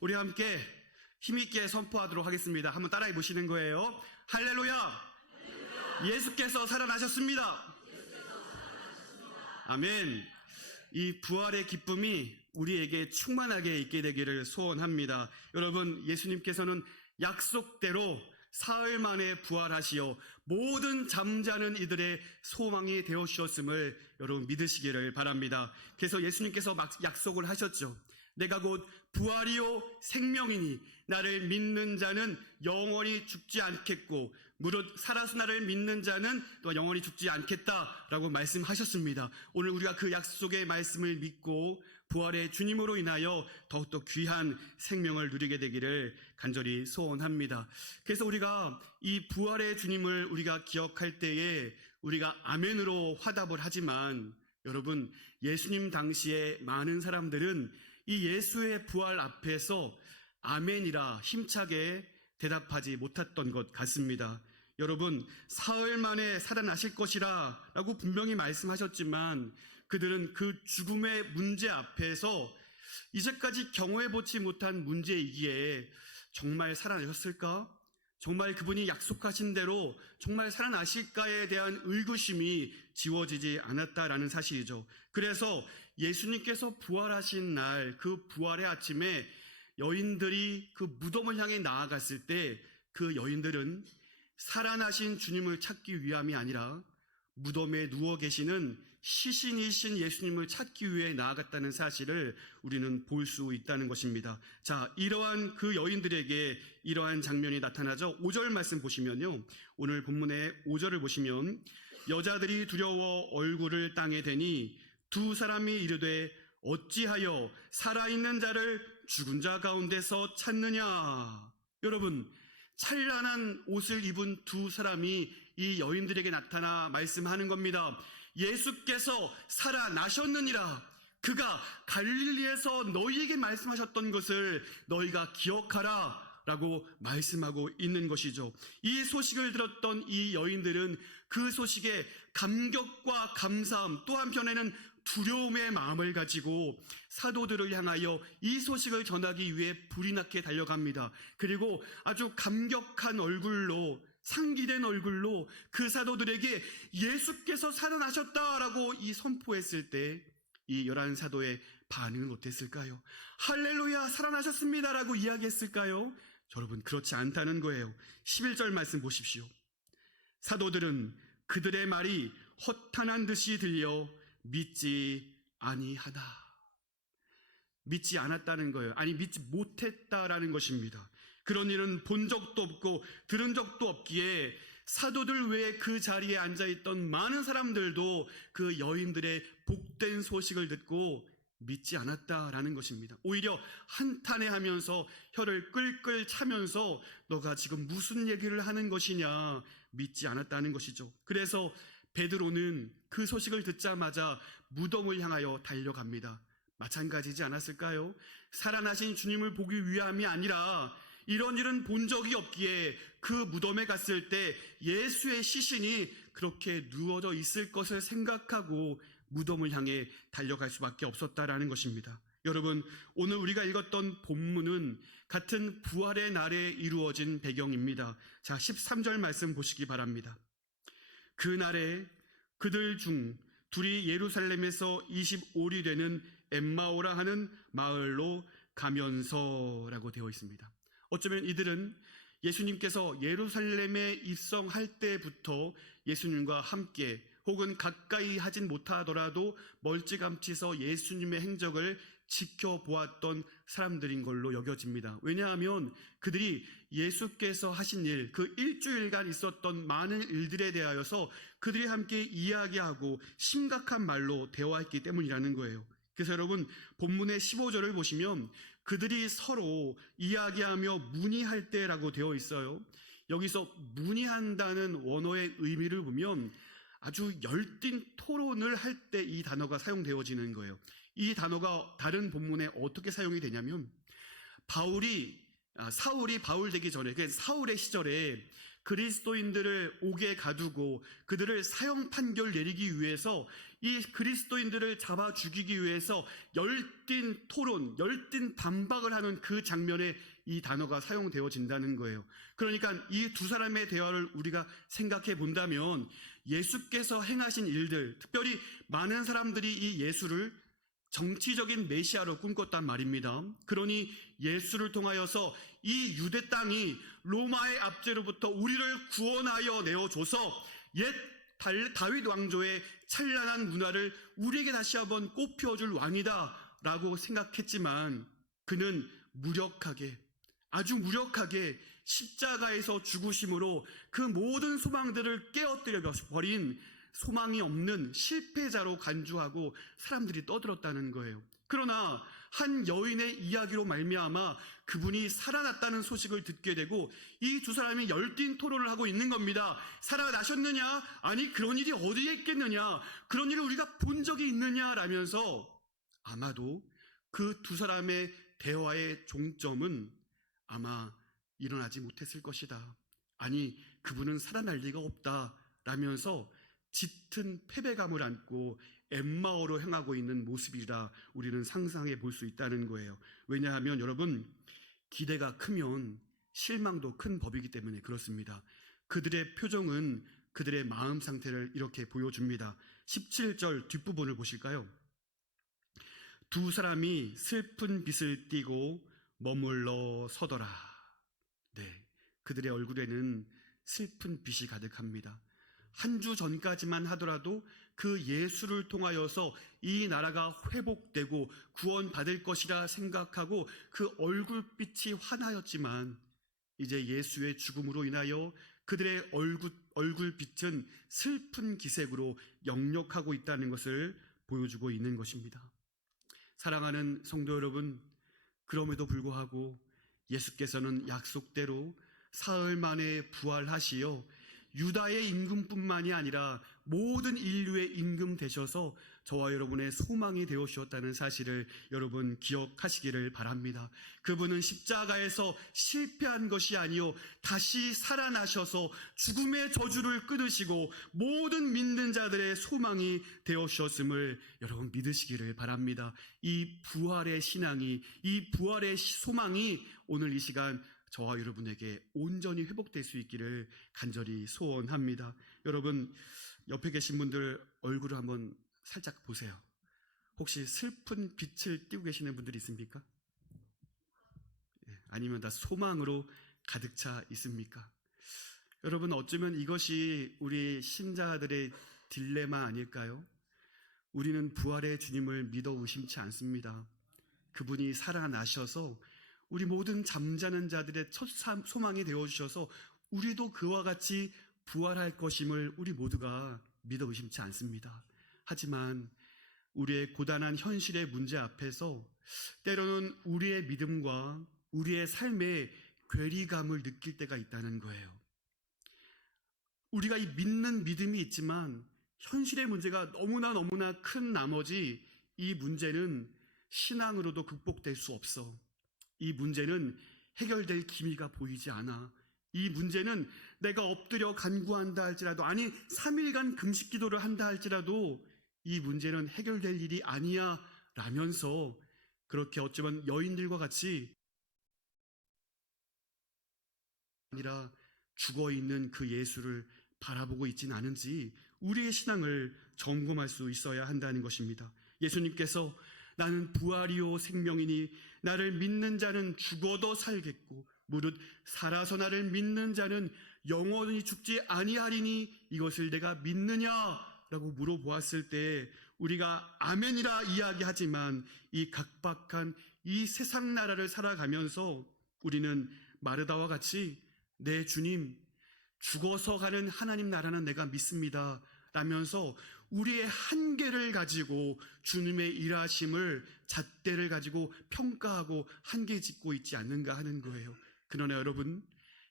우리 함께 힘있게 선포하도록 하겠습니다. 한번 따라해 보시는 거예요. 할렐루야! 예수께서 살아나셨습니다. 아멘. 이 부활의 기쁨이 우리에게 충만하게 있게 되기를 소원합니다. 여러분, 예수님께서는 약속대로 사흘 만에 부활하시어 모든 잠자는 이들의 소망이 되어주셨음을 여러분 믿으시기를 바랍니다. 그래서 예수님께서 막 약속을 하셨죠. 내가 곧 부활이요 생명이니 나를 믿는 자는 영원히 죽지 않겠고 무릇 살아서 나를 믿는 자는 또 영원히 죽지 않겠다라고 말씀하셨습니다. 오늘 우리가 그 약속의 말씀을 믿고 부활의 주님으로 인하여 더욱더 귀한 생명을 누리게 되기를 간절히 소원합니다. 그래서 우리가 이 부활의 주님을 우리가 기억할 때에 우리가 아멘으로 화답을 하지만 여러분, 예수님 당시에 많은 사람들은 이 예수의 부활 앞에서 아멘이라 힘차게 대답하지 못했던 것 같습니다. 여러분, 사흘 만에 살아나실 것이라 라고 분명히 말씀하셨지만 그들은 그 죽음의 문제 앞에서 이제까지 경험해보지 못한 문제이기에 정말 살아나셨을까? 정말 그분이 약속하신 대로 정말 살아나실까에 대한 의구심이 지워지지 않았다라는 사실이죠. 그래서 예수님께서 부활하신 날, 그 부활의 아침에 여인들이 그 무덤을 향해 나아갔을 때 그 여인들은 살아나신 주님을 찾기 위함이 아니라 무덤에 누워 계시는 시신이신 예수님을 찾기 위해 나아갔다는 사실을 우리는 볼 수 있다는 것입니다. 자, 이러한 그 여인들에게 이러한 장면이 나타나죠. 5절 말씀 보시면요. 오늘 본문의 5절을 보시면 여자들이 두려워 얼굴을 땅에 대니 두 사람이 이르되 어찌하여 살아있는 자를 죽은 자 가운데서 찾느냐. 여러분, 찬란한 옷을 입은 두 사람이 이 여인들에게 나타나 말씀하는 겁니다. 예수께서 살아나셨느니라. 그가 갈릴리에서 너희에게 말씀하셨던 것을 너희가 기억하라 라고 말씀하고 있는 것이죠. 이 소식을 들었던 이 여인들은 그 소식에 감격과 감사함 또 한편에는 두려움의 마음을 가지고 사도들을 향하여 이 소식을 전하기 위해 불이 나게 달려갑니다. 그리고 아주 감격한 얼굴로 상기된 얼굴로 그 사도들에게 예수께서 살아나셨다라고 이 선포했을 때 이 11사도의 반응은 어땠을까요? 할렐루야 살아나셨습니다라고 이야기했을까요? 여러분 그렇지 않다는 거예요. 11절 말씀 보십시오. 사도들은 그들의 말이 허탄한 듯이 들려 믿지 아니하다. 믿지 않았다는 거예요. 아니 믿지 못했다라는 것입니다. 그런 일은 본 적도 없고 들은 적도 없기에 사도들 외에 그 자리에 앉아있던 많은 사람들도 그 여인들의 복된 소식을 듣고 믿지 않았다라는 것입니다. 오히려 한탄해하면서 혀를 끌끌 차면서 너가 지금 무슨 얘기를 하는 것이냐 믿지 않았다는 것이죠. 그래서 베드로는 그 소식을 듣자마자 무덤을 향하여 달려갑니다. 마찬가지지 않았을까요? 살아나신 주님을 보기 위함이 아니라 이런 일은 본 적이 없기에 그 무덤에 갔을 때 예수의 시신이 그렇게 누워져 있을 것을 생각하고 무덤을 향해 달려갈 수밖에 없었다라는 것입니다. 여러분, 오늘 우리가 읽었던 본문은 같은 부활의 날에 이루어진 배경입니다. 자, 13절 말씀 보시기 바랍니다. 그날에 그들 중 둘이 예루살렘에서 25리 되는 엠마오라 하는 마을로 가면서라고 되어 있습니다. 어쩌면 이들은 예수님께서 예루살렘에 입성할 때부터 예수님과 함께 혹은 가까이 하진 못하더라도 멀찌감치서 예수님의 행적을 지켜보았던 사람들인 걸로 여겨집니다. 왜냐하면 그들이 예수께서 하신 일, 그 일주일간 있었던 많은 일들에 대하여서 그들이 함께 이야기하고 심각한 말로 대화했기 때문이라는 거예요. 그래서 여러분 본문의 15절을 보시면 그들이 서로 이야기하며 문의할 때라고 되어 있어요. 여기서 문의한다는 원어의 의미를 보면 아주 열띤 토론을 할 때 이 단어가 사용되어지는 거예요. 이 단어가 다른 본문에 어떻게 사용이 되냐면 사울이 바울 되기 전에, 사울의 시절에 그리스도인들을 옥에 가두고 그들을 사형 판결 내리기 위해서, 이 그리스도인들을 잡아 죽이기 위해서 열띤 토론, 열띤 반박을 하는 그 장면에 이 단어가 사용되어진다는 거예요. 그러니까 이 두 사람의 대화를 우리가 생각해 본다면 예수께서 행하신 일들, 특별히 많은 사람들이 이 예수를 정치적인 메시아로 꿈꿨단 말입니다. 그러니 예수를 통하여서 이 유대 땅이 로마의 압제로부터 우리를 구원하여 내어줘서 옛 다윗 왕조의 찬란한 문화를 우리에게 다시 한번 꽃피워줄 왕이다 라고 생각했지만, 그는 무력하게, 아주 무력하게 십자가에서 죽으심으로 그 모든 소망들을 깨어뜨려 버린 소망이 없는 실패자로 간주하고 사람들이 떠들었다는 거예요. 그러나 한 여인의 이야기로 말미암아 그분이 살아났다는 소식을 듣게 되고 이 두 사람이 열띤 토론을 하고 있는 겁니다. 살아나셨느냐? 아니, 그런 일이 어디에 있겠느냐? 그런 일을 우리가 본 적이 있느냐라면서 아마도 그 두 사람의 대화의 종점은 아마 일어나지 못했을 것이다. 아니, 그분은 살아날 리가 없다 라면서 짙은 패배감을 안고 엠마오로 향하고 있는 모습이라 우리는 상상해 볼 수 있다는 거예요. 왜냐하면 여러분, 기대가 크면 실망도 큰 법이기 때문에 그렇습니다. 그들의 표정은 그들의 마음 상태를 이렇게 보여줍니다. 17절 뒷부분을 보실까요? 두 사람이 슬픈 빛을 띠고 머물러 서더라. 네, 그들의 얼굴에는 슬픈 빛이 가득합니다. 한 주 전까지만 하더라도 그 예수를 통하여서 이 나라가 회복되고 구원받을 것이라 생각하고 그 얼굴빛이 환하였지만, 이제 예수의 죽음으로 인하여 그들의 얼굴빛은 슬픈 기색으로 역력하고 있다는 것을 보여주고 있는 것입니다. 사랑하는 성도 여러분, 그럼에도 불구하고 예수께서는 약속대로 사흘 만에 부활하시어 유다의 임금뿐만이 아니라 모든 인류의 임금 되셔서 저와 여러분의 소망이 되어 주셨다는 사실을 여러분 기억하시기를 바랍니다. 그분은 십자가에서 실패한 것이 아니요 다시 살아나셔서 죽음의 저주를 끊으시고 모든 믿는 자들의 소망이 되어 주셨음을 여러분 믿으시기를 바랍니다. 이 부활의 신앙이, 이 부활의 소망이 오늘 이 시간 저와 여러분에게 온전히 회복될 수 있기를 간절히 소원합니다. 여러분, 옆에 계신 분들 얼굴을 한번 살짝 보세요. 혹시 슬픈 빛을 띠고 계시는 분들이 있습니까? 아니면 다 소망으로 가득 차 있습니까? 여러분, 어쩌면 이것이 우리 신자들의 딜레마 아닐까요? 우리는 부활의 주님을 믿어 의심치 않습니다. 그분이 살아나셔서 우리 모든 잠자는 자들의 첫 소망이 되어주셔서 우리도 그와 같이 부활할 것임을 우리 모두가 믿어 의심치 않습니다. 하지만 우리의 고단한 현실의 문제 앞에서 때로는 우리의 믿음과 우리의 삶에 괴리감을 느낄 때가 있다는 거예요. 우리가 이 믿는 믿음이 있지만 현실의 문제가 너무나 큰 나머지 이 문제는 신앙으로도 극복될 수 없어. 이 문제는 해결될 기미가 보이지 않아. 이 문제는 내가 엎드려 간구한다 할지라도, 아니 3일간 금식 기도를 한다 할지라도 이 문제는 해결될 일이 아니야 라면서 그렇게 어쩌면 여인들과 같이 아니라 죽어있는 그 예수를 바라보고 있지는 않은지 우리의 신앙을 점검할 수 있어야 한다는 것입니다. 예수님께서 나는 부활이요 생명이니 나를 믿는 자는 죽어도 살겠고 무릇 살아서 나를 믿는 자는 영원히 죽지 아니하리니 이것을 내가 믿느냐? 라고 물어보았을 때 우리가 아멘이라 이야기하지만 이 각박한 이 세상 나라를 살아가면서 우리는 마르다와 같이 내 주님, 죽어서 가는 하나님 나라는 내가 믿습니다 라면서 우리의 한계를 가지고 주님의 일하심을 잣대를 가지고 평가하고 한계 짓고 있지 않는가 하는 거예요. 그러나 여러분,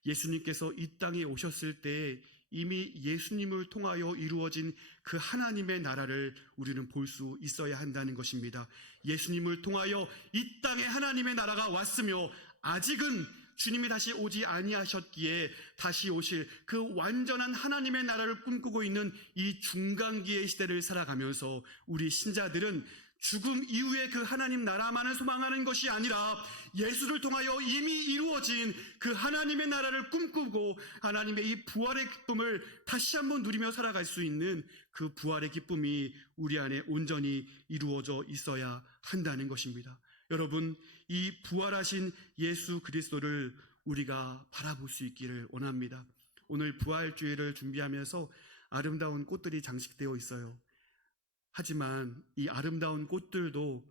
예수님께서 이 땅에 오셨을 때 이미 예수님을 통하여 이루어진 그 하나님의 나라를 우리는 볼 수 있어야 한다는 것입니다. 예수님을 통하여 이 땅에 하나님의 나라가 왔으며 아직은 주님이 다시 오지 아니하셨기에 다시 오실 그 완전한 하나님의 나라를 꿈꾸고 있는 이 중간기의 시대를 살아가면서 우리 신자들은 죽음 이후에 그 하나님 나라만을 소망하는 것이 아니라 예수를 통하여 이미 이루어진 그 하나님의 나라를 꿈꾸고 하나님의 이 부활의 기쁨을 다시 한번 누리며 살아갈 수 있는 그 부활의 기쁨이 우리 안에 온전히 이루어져 있어야 한다는 것입니다. 여러분, 이 부활하신 예수 그리스도를 우리가 바라볼 수 있기를 원합니다. 오늘 부활주일을 준비하면서 아름다운 꽃들이 장식되어 있어요. 하지만 이 아름다운 꽃들도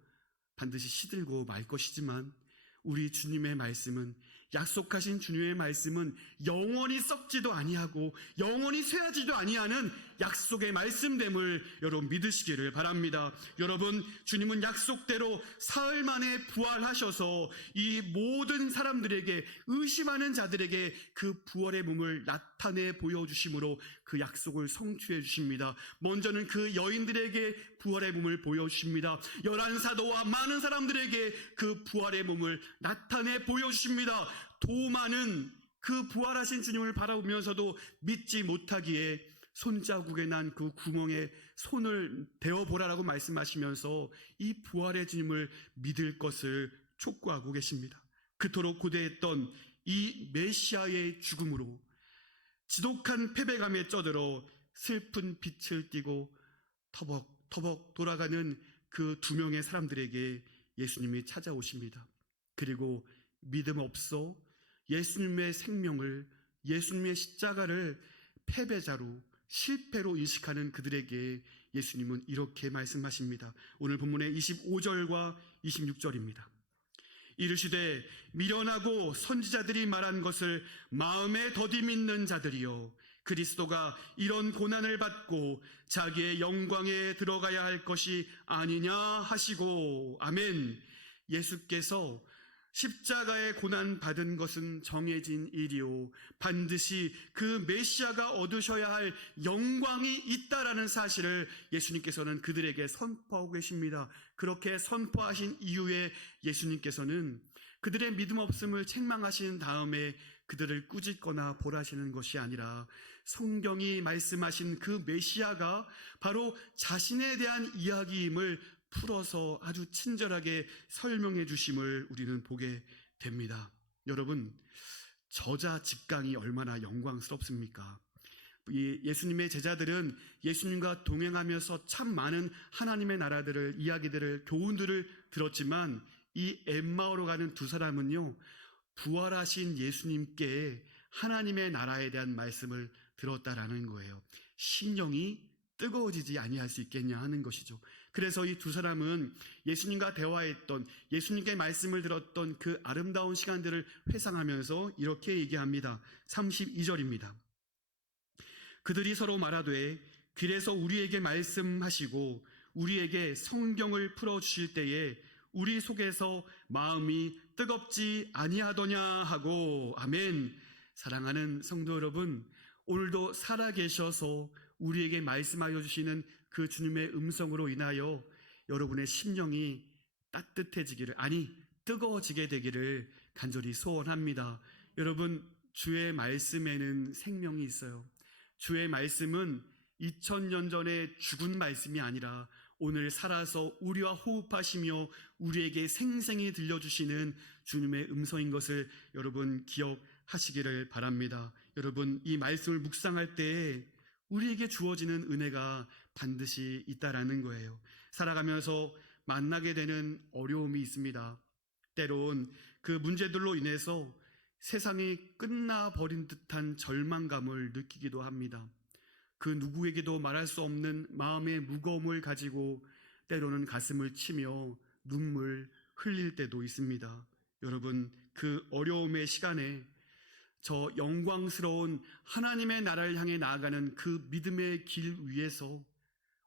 반드시 시들고 말 것이지만 우리 주님의 말씀은, 약속하신 주님의 말씀은 영원히 썩지도 아니하고 영원히 쇠하지도 아니하는 약속의 말씀됨을 여러분 믿으시기를 바랍니다. 여러분, 주님은 약속대로 사흘 만에 부활하셔서 이 모든 사람들에게, 의심하는 자들에게 그 부활의 몸을 나타내 보여주심으로 그 약속을 성취해 주십니다. 먼저는 그 여인들에게 부활의 몸을 보여주십니다. 11사도와 많은 사람들에게 그 부활의 몸을 나타내 보여주십니다. 도마는 그 부활하신 주님을 바라보면서도 믿지 못하기에 손자국에 난 그 구멍에 손을 대어보라라고 말씀하시면서 이 부활의 주님을 믿을 것을 촉구하고 계십니다. 그토록 고대했던 이 메시아의 죽음으로 지독한 패배감에 쩌들어 슬픈 빛을 띠고 터벅터벅 돌아가는 그 2명의 사람들에게 예수님이 찾아오십니다. 그리고 믿음 없어 예수님의 생명을, 예수님의 십자가를 패배자로, 실패로 인식하는 그들에게 예수님은 이렇게 말씀하십니다. 오늘 본문의 25절과 26절입니다. 이르시되 미련하고 선지자들이 말한 것을 마음에 더디 믿는 자들이여, 그리스도가 이런 고난을 받고 자기의 영광에 들어가야 할 것이 아니냐 하시고. 아멘. 예수께서 십자가의 고난 받은 것은 정해진 일이요, 반드시 그 메시아가 얻으셔야 할 영광이 있다라는 사실을 예수님께서는 그들에게 선포하고 계십니다. 그렇게 선포하신 이후에 예수님께서는 그들의 믿음 없음을 책망하신 다음에 그들을 꾸짖거나 벌하시는 것이 아니라 성경이 말씀하신 그 메시아가 바로 자신에 대한 이야기임을 풀어서 아주 친절하게 설명해 주심을 우리는 보게 됩니다. 여러분, 저자 직강이 얼마나 영광스럽습니까? 예수님의 제자들은 예수님과 동행하면서 참 많은 하나님의 나라들을, 이야기들을, 교훈들을 들었지만 이 엠마오로 가는 2사람은요, 부활하신 예수님께 하나님의 나라에 대한 말씀을 들었다라는 거예요. 심령이 뜨거워지지 아니할 수 있겠냐 하는 것이죠. 그래서 이 2사람은 예수님과 대화했던, 예수님께 말씀을 들었던 그 아름다운 시간들을 회상하면서 이렇게 얘기합니다. 32절입니다. 그들이 서로 말하되 길에서 우리에게 말씀하시고 우리에게 성경을 풀어주실 때에 우리 속에서 마음이 뜨겁지 아니하더냐 하고. 아멘. 사랑하는 성도 여러분, 오늘도 살아계셔서 우리에게 말씀하여 주시는 그 주님의 음성으로 인하여 여러분의 심령이 따뜻해지기를, 아니 뜨거워지게 되기를 간절히 소원합니다. 여러분, 주의 말씀에는 생명이 있어요. 주의 말씀은 2000년 전에 죽은 말씀이 아니라 오늘 살아서 우리와 호흡하시며 우리에게 생생히 들려주시는 주님의 음성인 것을 여러분 기억하시기를 바랍니다. 여러분, 이 말씀을 묵상할 때에 우리에게 주어지는 은혜가 반드시 있다라는 거예요. 살아가면서 만나게 되는 어려움이 있습니다. 때론 그 문제들로 인해서 세상이 끝나버린 듯한 절망감을 느끼기도 합니다. 그 누구에게도 말할 수 없는 마음의 무거움을 가지고 때로는 가슴을 치며 눈물 흘릴 때도 있습니다. 여러분, 그 어려움의 시간에 저 영광스러운 하나님의 나라를 향해 나아가는 그 믿음의 길 위에서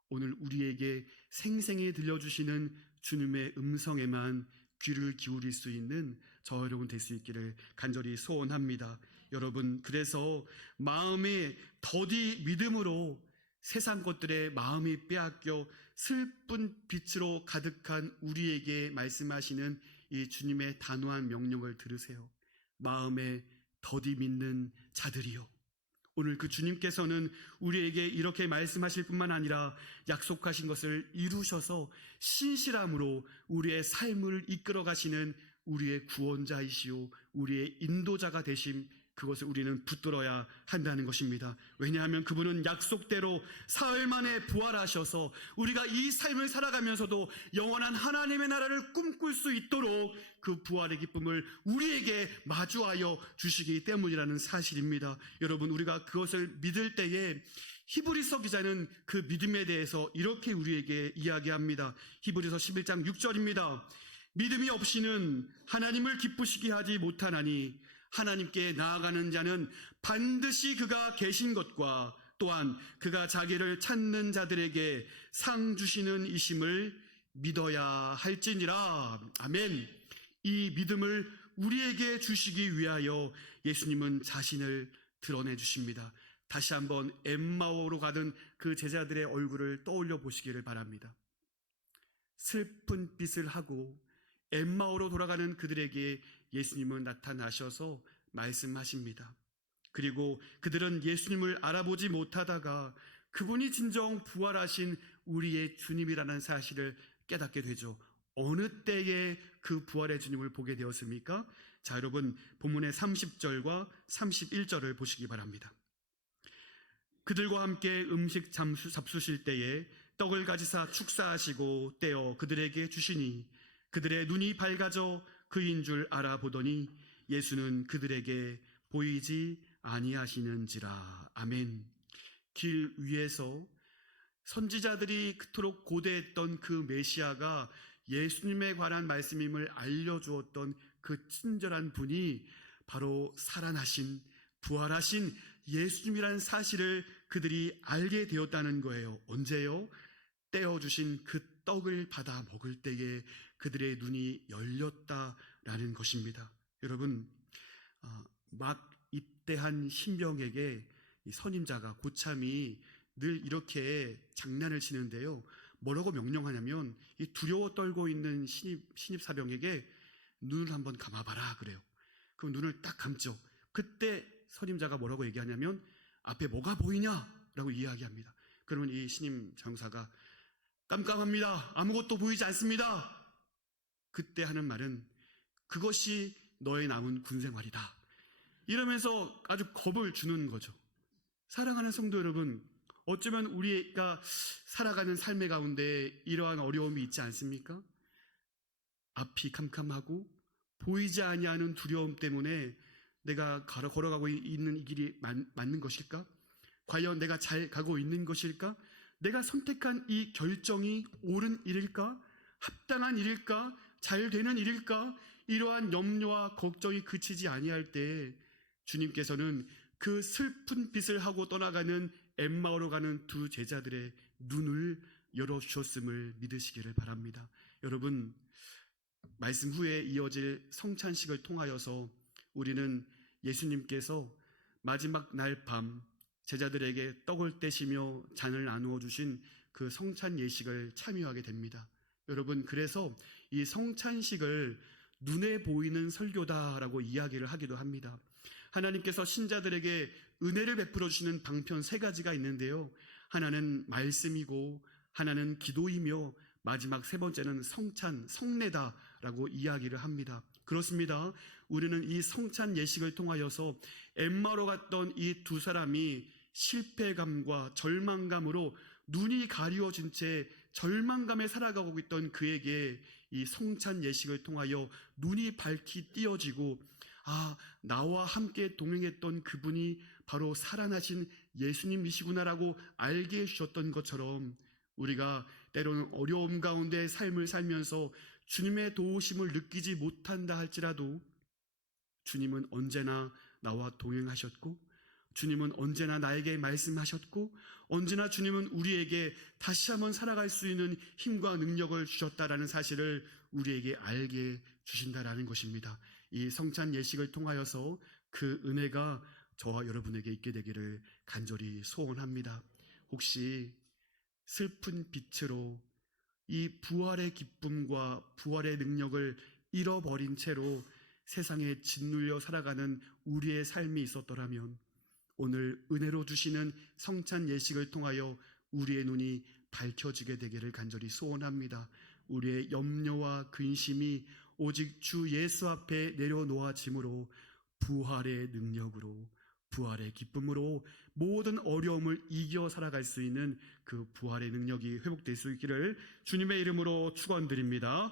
오늘 우리에게 생생히 들려주시는 주님의 음성에만 귀를 기울일 수 있는 저 여러분 될 수 있기를 간절히 소원합니다. 여러분, 그래서 마음에 더디 믿음으로 세상 것들에 마음이 빼앗겨 슬픈 빛으로 가득한 우리에게 말씀하시는 이 주님의 단호한 명령을 들으세요. 마음에 더디 믿는 자들이요. 오늘 그 주님께서는 우리에게 이렇게 말씀하실 뿐만 아니라 약속하신 것을 이루셔서 신실함으로 우리의 삶을 이끌어 가시는 우리의 구원자이시오, 우리의 인도자가 되심, 그것을 우리는 붙들어야 한다는 것입니다. 왜냐하면 그분은 약속대로 사흘 만에 부활하셔서 우리가 이 삶을 살아가면서도 영원한 하나님의 나라를 꿈꿀 수 있도록 그 부활의 기쁨을 우리에게 마주하여 주시기 때문이라는 사실입니다. 여러분, 우리가 그것을 믿을 때에 히브리서 기자는 그 믿음에 대해서 이렇게 우리에게 이야기합니다. 히브리서 11장 6절입니다. 믿음이 없이는 하나님을 기쁘시게 하지 못하나니 하나님께 나아가는 자는 반드시 그가 계신 것과 또한 그가 자기를 찾는 자들에게 상 주시는 이심을 믿어야 할지니라. 아멘. 이 믿음을 우리에게 주시기 위하여 예수님은 자신을 드러내 주십니다. 다시 한번 엠마오로 가던 그 제자들의 얼굴을 떠올려 보시기를 바랍니다. 슬픈 빛을 하고 엠마오로 돌아가는 그들에게 예수님은 나타나셔서 말씀하십니다. 그리고 그들은 예수님을 알아보지 못하다가 그분이 진정 부활하신 우리의 주님이라는 사실을 깨닫게 되죠. 어느 때에 그 부활의 주님을 보게 되었습니까? 자, 여러분, 본문의 30절과 31절을 보시기 바랍니다. 그들과 함께 음식 잡수실 때에 떡을 가지사 축사하시고 떼어 그들에게 주시니 그들의 눈이 밝아져 그인 줄 알아보더니 예수는 그들에게 보이지 아니하시는지라. 아멘. 길 위에서 선지자들이 그토록 고대했던 그 메시아가 예수님에 관한 말씀임을 알려주었던 그 친절한 분이 바로 살아나신, 부활하신 예수님이라는 사실을 그들이 알게 되었다는 거예요. 언제요? 떼어주신 그 떡을 받아 먹을 때에 그들의 눈이 열렸다라는 것입니다. 여러분, 막 입대한 신병에게 이 선임자가 고참이 늘 이렇게 장난을 치는데요. 뭐라고 명령하냐면 이 두려워 떨고 있는 신입 사병에게 눈을 한번 감아봐라 그래요. 그럼 눈을 딱 감죠. 그때 선임자가 뭐라고 얘기하냐면 앞에 뭐가 보이냐라고 이야기합니다. 그러면 이 신임 장사가 깜깜합니다. 아무것도 보이지 않습니다. 그때 하는 말은 그것이 너의 남은 군생활이다. 이러면서 아주 겁을 주는 거죠. 사랑하는 성도 여러분, 어쩌면 우리가 살아가는 삶의 가운데 이러한 어려움이 있지 않습니까? 앞이 캄캄하고 보이지 아니하는 두려움 때문에 내가 걸어가고 있는 이 길이 맞는 것일까? 과연 내가 잘 가고 있는 것일까? 내가 선택한 이 결정이 옳은 일일까? 합당한 일일까? 잘 되는 일일까? 이러한 염려와 걱정이 그치지 아니할 때 주님께서는 그 슬픈 빛을 하고 떠나가는 엠마오로 가는 두 제자들의 눈을 열어주셨음을 믿으시기를 바랍니다. 여러분, 말씀 후에 이어질 성찬식을 통하여서 우리는 예수님께서 마지막 날 밤 제자들에게 떡을 떼시며 잔을 나누어 주신 그 성찬 예식을 참여하게 됩니다. 여러분, 그래서 이 성찬식을 눈에 보이는 설교다라고 이야기를 하기도 합니다. 하나님께서 신자들에게 은혜를 베풀어 주시는 방편 세 가지가 있는데요. 하나는 말씀이고 하나는 기도이며 마지막 세 번째는 성찬, 성례다라고 이야기를 합니다. 그렇습니다. 우리는 이 성찬 예식을 통하여서 엠마로 갔던 이 두 사람이 실패감과 절망감으로 눈이 가리워진 채 절망감에 살아가고 있던 그에게 이 성찬 예식을 통하여 눈이 밝히 띄어지고 나와 함께 동행했던 그분이 바로 살아나신 예수님이시구나라고 알게 해주셨던 것처럼 우리가 때로는 어려움 가운데 삶을 살면서 주님의 도우심을 느끼지 못한다 할지라도 주님은 언제나 나와 동행하셨고 주님은 언제나 나에게 말씀하셨고 언제나 주님은 우리에게 다시 한번 살아갈 수 있는 힘과 능력을 주셨다라는 사실을 우리에게 알게 주신다라는 것입니다. 이 성찬 예식을 통하여서 그 은혜가 저와 여러분에게 있게 되기를 간절히 소원합니다. 혹시 슬픈 빛으로 이 부활의 기쁨과 부활의 능력을 잃어버린 채로 세상에 짓눌려 살아가는 우리의 삶이 있었더라면 오늘 은혜로 주시는 성찬 예식을 통하여 우리의 눈이 밝혀지게 되기를 간절히 소원합니다. 우리의 염려와 근심이 오직 주 예수 앞에 내려놓아짐으로 부활의 능력으로, 부활의 기쁨으로 모든 어려움을 이겨 살아갈 수 있는 그 부활의 능력이 회복될 수 있기를 주님의 이름으로 축원드립니다.